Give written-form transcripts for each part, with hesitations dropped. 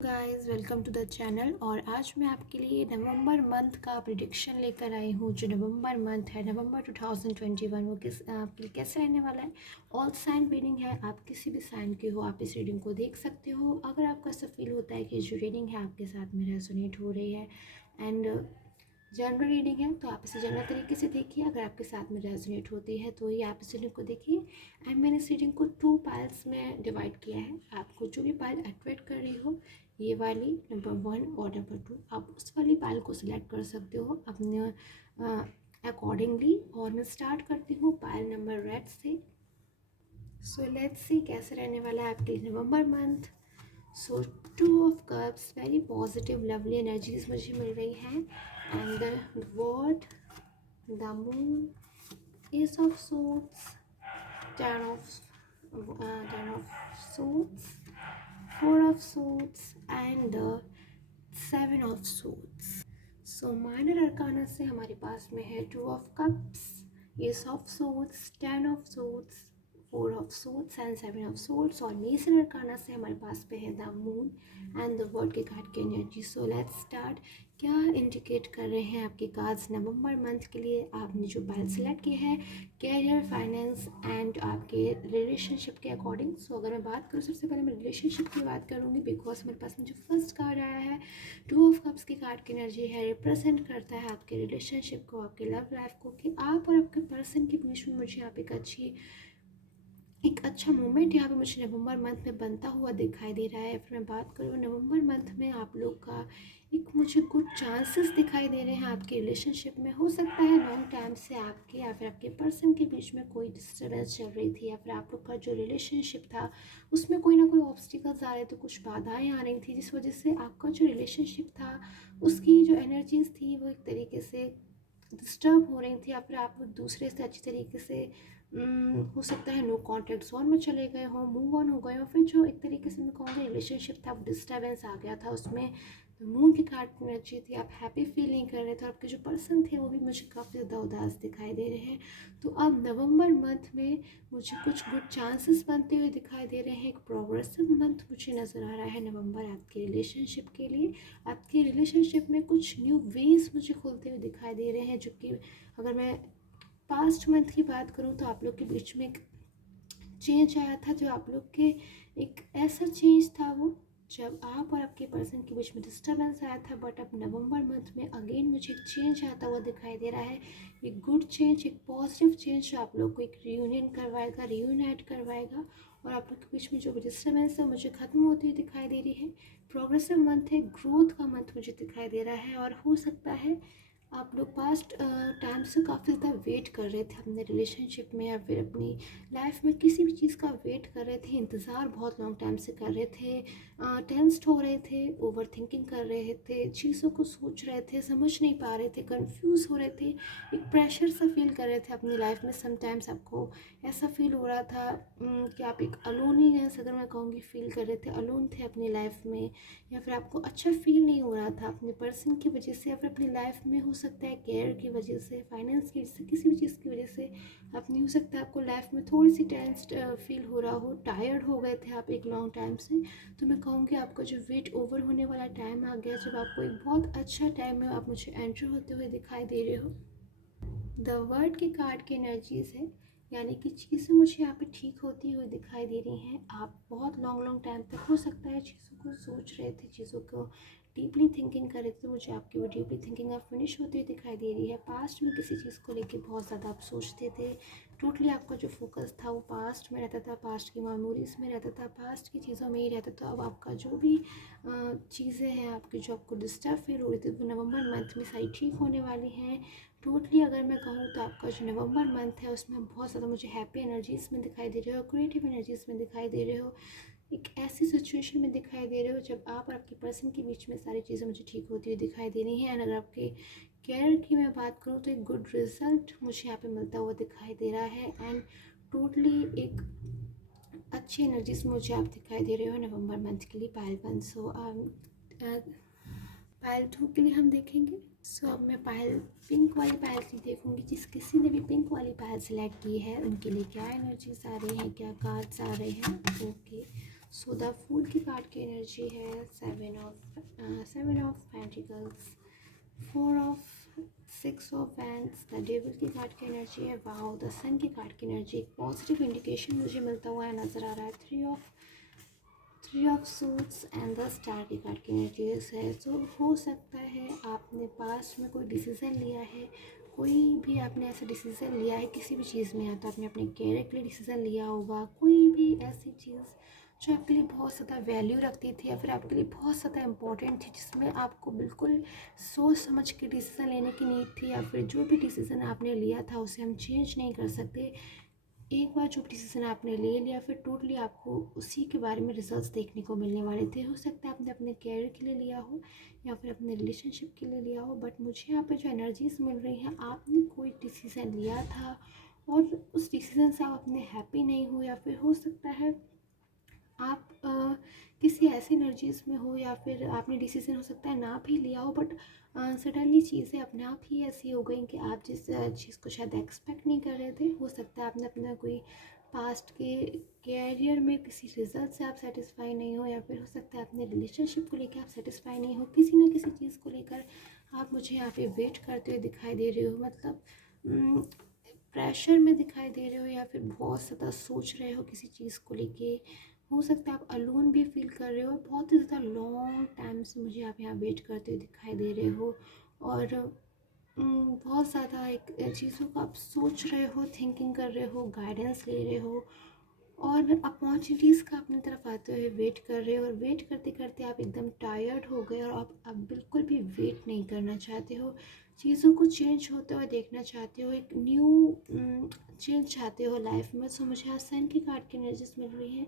Guys welcome to the channel. और आज मैं आपके लिए नवंबर मंथ का प्रिडिक्शन लेकर आई हूँ। जो नवंबर मंथ है, नवंबर 2021, वो आपके लिए कैसे रहने वाला है। ऑल साइन रीडिंग है, आप किसी भी साइन के हो आप इस रीडिंग को देख सकते हो। अगर आपको ऐसा फील होता है कि जो रीडिंग है आपके साथ में रेजोनेट हो रही है एंड जनरल रीडिंग है, तो आप इसे जनरल तरीके से देखिए। अगर आपके साथ में रेजोनेट होती है तो ये आप इस रीडिंग को देखिए। एंड मैंने इस रीडिंग को 2 पाइल्स में डिवाइड किया है। आपको जो भी पाइल अट्रैक्ट कर रही हो, ये वाली नंबर 1 और नंबर 2, आप उस वाली पाइल को सिलेक्ट कर सकते हो अपने अकॉर्डिंगली। और मैं स्टार्ट करती हूँ पाइल नंबर रेड से। सो लेट्स सी कैसे रहने वाला है आपके नवंबर month. So 2 of cups, very positive lovely energies मुझे मिल रही हैं। And the world, the moon, ace of suits, ten of suits, 4 of swords and the 7 of swords. So minor arcana से हमारे पास में है 2 of cups, ace of swords, 10 of swords, 4 of swords and 7 of swords. और major arcana से हमारे पास में है the moon and the word के कार्ड की एनर्जी। So let's start. क्या इंडिकेट कर रहे हैं आपके कार्ड्स नवंबर मंथ के लिए। आपने जो पाइल सेलेक्ट किया है, कैरियर, फाइनेंस एंड आपके रिलेशनशिप के अकॉर्डिंग। सो अगर मैं बात करूँ, सबसे पहले मैं रिलेशनशिप की बात करूँगी, बिकॉज मेरे पास में जो फर्स्ट कार्ड आया है 2 ऑफ कप्स की कार्ड की एनर्जी है, रिप्रेजेंट करता है आपके रिलेशनशिप को, आपके लव लाइफ को, कि आप और आपके पर्सन के बीच में मुझे यहाँ पे एक अच्छा मोमेंट यहाँ पे मुझे नवंबर मंथ में बनता हुआ दिखाई दे रहा है। फिर मैं बात करूँ नवंबर मंथ में आप लोग का एक मुझे गुड चांसेस दिखाई दे रहे हैं आपके रिलेशनशिप में। हो सकता है लॉन्ग टाइम से आपके या फिर आपके पर्सन के बीच में कोई डिस्टर्बेंस चल रही थी, या फिर आप लोग का जो रिलेशनशिप था उसमें कोई ना कोई ऑब्स्टिकल्स आ रहे थे, कुछ बाधाएं आ रही थी, जिस वजह से आपका जो रिलेशनशिप था उसकी जो एनर्जीज थी वो एक तरीके से डिस्टर्ब हो रही थी, या फिर आप दूसरे से अच्छी तरीके से हो सकता है नो कॉन्टैक्ट जोन में चले गए हो, मूव ऑन हो गए हो। फिर जो एक तरीके से मैं कहूँगी रिलेशनशिप था, डिस्टर्बेंस आ गया था उसमें। मून की कार्ड की एनर्जी थी, आप हैप्पी फील नहीं कर रहे थे, आपके जो पर्सन थे वो भी मुझे काफ़ी ज़्यादा उदास दिखाई दे रहे हैं। तो अब नवंबर मंथ में मुझे कुछ गुड चांसेस बनते हुए दिखाई दे रहे हैं। एक प्रोग्रेसिव मंथ मुझे नज़र आ रहा है नवंबर आपके रिलेशनशिप के लिए। आपके रिलेशनशिप में कुछ न्यू वेज मुझे खुलते हुए दिखाई दे रहे हैं, जो कि अगर मैं पास्ट मंथ की बात करूँ तो आप लोग के बीच में एक चेंज आया था, जो आप लोग के एक ऐसा चेंज था वो जब आप और आपके पर्सन के बीच में डिस्टर्बेंस आया था। बट अब नवंबर मंथ में अगेन मुझे एक चेंज आता हुआ दिखाई दे रहा है, एक गुड चेंज, एक पॉजिटिव चेंज जो आप लोग को एक रियूनियन करवाएगा, रियूनाइट करवाएगा। और आप लोग के बीच में जो डिस्टर्बेंस है मुझे ख़त्म होती हुई दिखाई दे रही है। प्रोग्रेसिव मंथ है, ग्रोथ का मंथ मुझे दिखाई दे रहा है। और हो सकता है आप लोग पास्ट टाइम से काफ़ी ज़्यादा वेट कर रहे थे अपने रिलेशनशिप में, या फिर अपनी लाइफ में किसी भी चीज़ का वेट कर रहे थे, इंतज़ार बहुत लॉन्ग टाइम से कर रहे थे, टेंस्ड हो रहे थे, ओवर थिंकिंग कर रहे थे, चीज़ों को सोच रहे थे, समझ नहीं पा रहे थे, कंफ्यूज हो रहे थे, एक प्रेशर सा फील कर रहे थे अपनी लाइफ में। समटाइम्स आपको ऐसा फील हो रहा था कि आप एक अलोनीनेस, अगर मैं कहूँगी, फील कर रहे थे, अलोन थे अपनी लाइफ में, या फिर आपको अच्छा फील नहीं हो रहा था अपने पर्सन की वजह से, या फिर अपनी लाइफ में हो सकता है केयर की वजह से, फाइनेंस की वजह से, किसी भी चीज़ की वजह से अपनी, हो सकता है आपको लाइफ में थोड़ी सी टेंस्ड फील हो रहा हो, टायर्ड हो गए थे आप एक लॉन्ग टाइम से। तो मैं कहूँगी आपका जो वेट ओवर होने वाला टाइम आ गया, जब आपको एक बहुत अच्छा टाइम में आप मुझे एंटर होते हुए दिखाई दे रहे हो। द वर्ड के कार्ड की एनर्जीज है, यानी कि चीज़ें मुझे यहाँ पे ठीक होती हुई दिखाई दे रही हैं। आप बहुत लॉन्ग टाइम तक हो सकता है चीज़ों को सोच रहे थे, चीज़ों को डीपली थिंकिंग कर रहे थे, तो मुझे आपकी वो डीपली थिंकिंग अब फिनिश होती हुई दिखाई दे रही है। पास्ट में किसी चीज़ को लेके बहुत ज़्यादा आप सोचते थे, टोटली आपका जो फोकस था वो पास्ट में रहता था, पास्ट की मेमोरीज में रहता था, पास्ट की चीज़ों में ही रहता था। अब आपका जो भी चीज़ें हैं आपकी, जो आपको डिस्टर्ब फील हो रही थी, वो नवंबर मंथ में सारी ठीक होने वाली हैं। टोटली अगर मैं कहूँ तो आपका जो नवंबर मंथ है उसमें बहुत ज़्यादा मुझे हैप्पी एनर्जीज़ में दिखाई दे रहे हो, क्रिएटिव एनर्जीज़ में दिखाई दे रहे हो, एक ऐसी सिचुएशन में दिखाई दे रहे हो जब आप और आपके पर्सन के बीच में सारी चीज़ें मुझे ठीक होती हुई दिखाई दे रही हैं। एंड अगर आपके केयर की मैं बात करूँ तो एक गुड रिजल्ट मुझे यहाँ पे मिलता हुआ दिखाई दे रहा है। एंड टोटली एक अच्छी एनर्जीज मुझे आप दिखाई दे रहे हो नवंबर मंथ के लिए पायल 1। सो पायल 2 के लिए हम देखेंगे। सो अब मैं पायल पिंक वाली पायल की देखूंगी। किसी ने भी पिंक वाली पायल सेलेक्ट की है उनके लिए क्या एनर्जीज आ रही हैं, क्या कार्ड्स आ रहे हैं। ओके, सो द फूल की कार्ड की एनर्जी है seven of pentacles, 4 of 6 of wands. The devil की कार्ड की एनर्जी है वाओ। द सन की कार्ड की एनर्जी, एक पॉजिटिव इंडिकेशन मुझे मिलता हुआ है नज़र आ रहा है। Three of suits and the star की कार्ड की एनर्जीज है। सो हो सकता है आपने पास्ट में कोई डिसीज़न लिया है, कोई भी आपने ऐसा डिसीज़न लिया है किसी भी चीज़ में, या तो आपने अपने कैरियर के लिए डिसीज़न लिया होगा, कोई भी ऐसी चीज़ जो आपके लिए बहुत ज़्यादा वैल्यू रखती थी या फिर आपके लिए बहुत ज़्यादा इम्पोर्टेंट थी, जिसमें आपको बिल्कुल सोच समझ के डिसीज़न लेने की नीड थी, या फिर जो भी डिसीज़न आपने लिया था उसे हम चेंज नहीं कर सकते। एक बार जो डिसीज़न आपने ले लिया फिर टोटली आपको उसी के बारे में रिजल्ट्स देखने को मिलने वाले थे। हो सकता है आपने अपने कैरियर के लिए लिया हो या फिर अपने रिलेशनशिप के लिए लिया हो, बट मुझे यहाँ पे जो एनर्जीज मिल रही हैं, आपने कोई डिसीज़न लिया था और उस डिसीज़न से आप अपने हैप्पी नहीं हो, या फिर हो सकता है आप किसी ऐसी एनर्जीज में हो, या फिर आपने डिसीजन हो सकता है ना भी लिया हो, बट सडनली चीज़ें अपने आप ही ऐसी हो गई कि आप जिस चीज़ को शायद एक्सपेक्ट नहीं कर रहे थे। हो सकता है आपने अपना कोई पास्ट के कैरियर में किसी रिजल्ट से आप सेटिस्फाई नहीं हो, या फिर हो सकता है अपने रिलेशनशिप को लेकर आप सेटिस्फाई नहीं हो, किसी ना किसी चीज़ को लेकर आप मुझे यहाँ पे वेट करते हुए दिखाई दे रहे हो। मतलब प्रेशर में दिखाई दे रहे हो, या फिर बहुत ज़्यादा सोच रहे हो किसी चीज़ को लेके। हो सकता है आप अलोन भी फील कर रहे हो, बहुत ही ज़्यादा लॉन्ग टाइम से मुझे आप यहाँ वेट करते हुए दिखाई दे रहे हो, और बहुत ज़्यादा एक चीज़ों को आप सोच रहे हो, थिंकिंग कर रहे हो, गाइडेंस ले रहे हो, और अपॉर्चुनिटीज़ का अपनी तरफ आते हुए वेट कर रहे हो, और वेट करते करते आप एकदम टायर्ड हो गए और आप अब बिल्कुल भी वेट नहीं करना चाहते हो, चीज़ों को चेंज होते हुए देखना चाहते हो, एक न्यू चेंज चाहते हो लाइफ में। सो मुझे आज सन की कार्ड की एनर्जीज मिल रही है,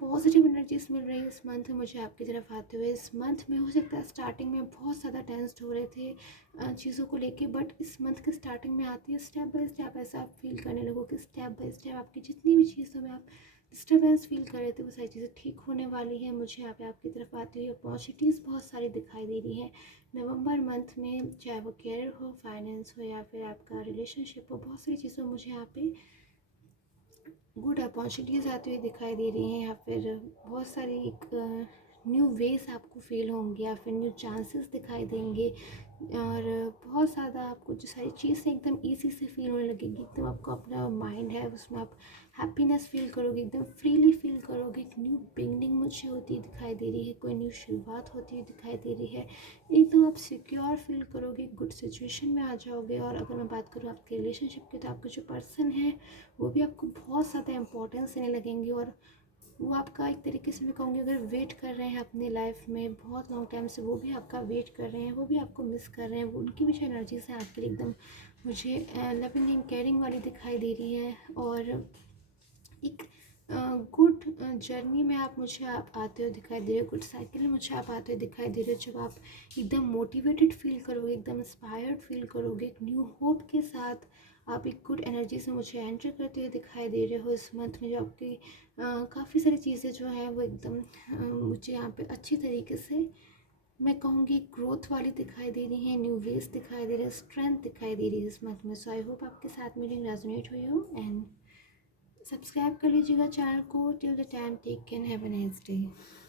पॉजिटिव एनर्जीज मिल रही है इस मंथ मुझे आपकी तरफ आते हुए। इस मंथ में हो सकता है स्टार्टिंग में बहुत ज़्यादा टेंस्ड हो रहे थे चीज़ों को लेके, बट इस मंथ के स्टार्टिंग में आती है स्टेप बाय स्टेप ऐसा आप फील करने लगो कि स्टेप बाय स्टेप आपकी जितनी भी चीज़ों में आप डिस्टर्बेंस फील कर रहे थे वो सारी चीज़ें ठीक होने वाली हैं। मुझे यहाँ पे आपकी तरफ आती हुई अपॉर्चुनिटीज़ बहुत सारी दिखाई दे रही हैं नवंबर मंथ में, चाहे वो कैरियर हो, फाइनेंस हो, या फिर आपका रिलेशनशिप हो। बहुत सारी चीज़ों मुझे यहाँ पे गुड अपॉर्चुनिटीज़ आती हुई दिखाई दे रही हैं, या फिर बहुत सारी एक न्यू वेज आपको फील होंगे, या फिर न्यू चांसेस दिखाई देंगे, और बहुत ज़्यादा आपको जो सारी चीज़ें एकदम इजी से फील होने लगेगी। एकदम आपको अपना माइंड है उसमें आप हैप्पीनेस फील करोगे, एकदम फ्रीली फील करोगे। एक न्यू बिगनिंग मुझे होती दिखाई दे रही है, कोई न्यू शुरुआत होती हुई दिखाई दे रही है। एकदम आप सिक्योर फील करोगे, गुड सिचुएशन में आ जाओगे। और अगर मैं बात करूँ आपके रिलेशनशिप की, तो आपका जो पर्सन है वो भी आपको बहुत ज़्यादा इम्पोर्टेंस देने लगेंगे, और वो आपका एक तरीके से मैं कहूँगी, अगर वेट कर रहे हैं अपनी लाइफ में बहुत लॉन्ग टाइम से, वो भी आपका वेट कर रहे हैं, वो भी आपको मिस कर रहे हैं। वो उनकी भी जो एनर्जीज हैं आपके लिए एकदम मुझे लविंग एंड केयरिंग वाली दिखाई दे रही है, और एक गुड जर्नी में आप मुझे आप आते हुए दिखाई दे रहे हो, गुड साइकिल में मुझे आप आते हुए दिखाई दे रहे हो। जब आप एकदम मोटिवेटेड फील करोगे, एकदम इंस्पायर्ड फील करोगे, एक न्यू होप के साथ आप एक गुड एनर्जी से मुझे एंटर करते हुए दिखाई दे रहे हो इस मंथ में। जो आपकी काफ़ी सारी चीज़ें जो हैं वो एकदम मुझे यहाँ पे अच्छी तरीके से मैं कहूँगी ग्रोथ वाली दिखाई दे रही है, न्यू वेज दिखाई दे रहे हैं, स्ट्रेंथ दिखाई दे रही है इस मंथ में। सो आई होप आपके साथ मीटिंग रेजोनेट हुई हो, एंड सब्सक्राइब कर लीजिएगा चैनल को। Till the time, take care, have a nice day.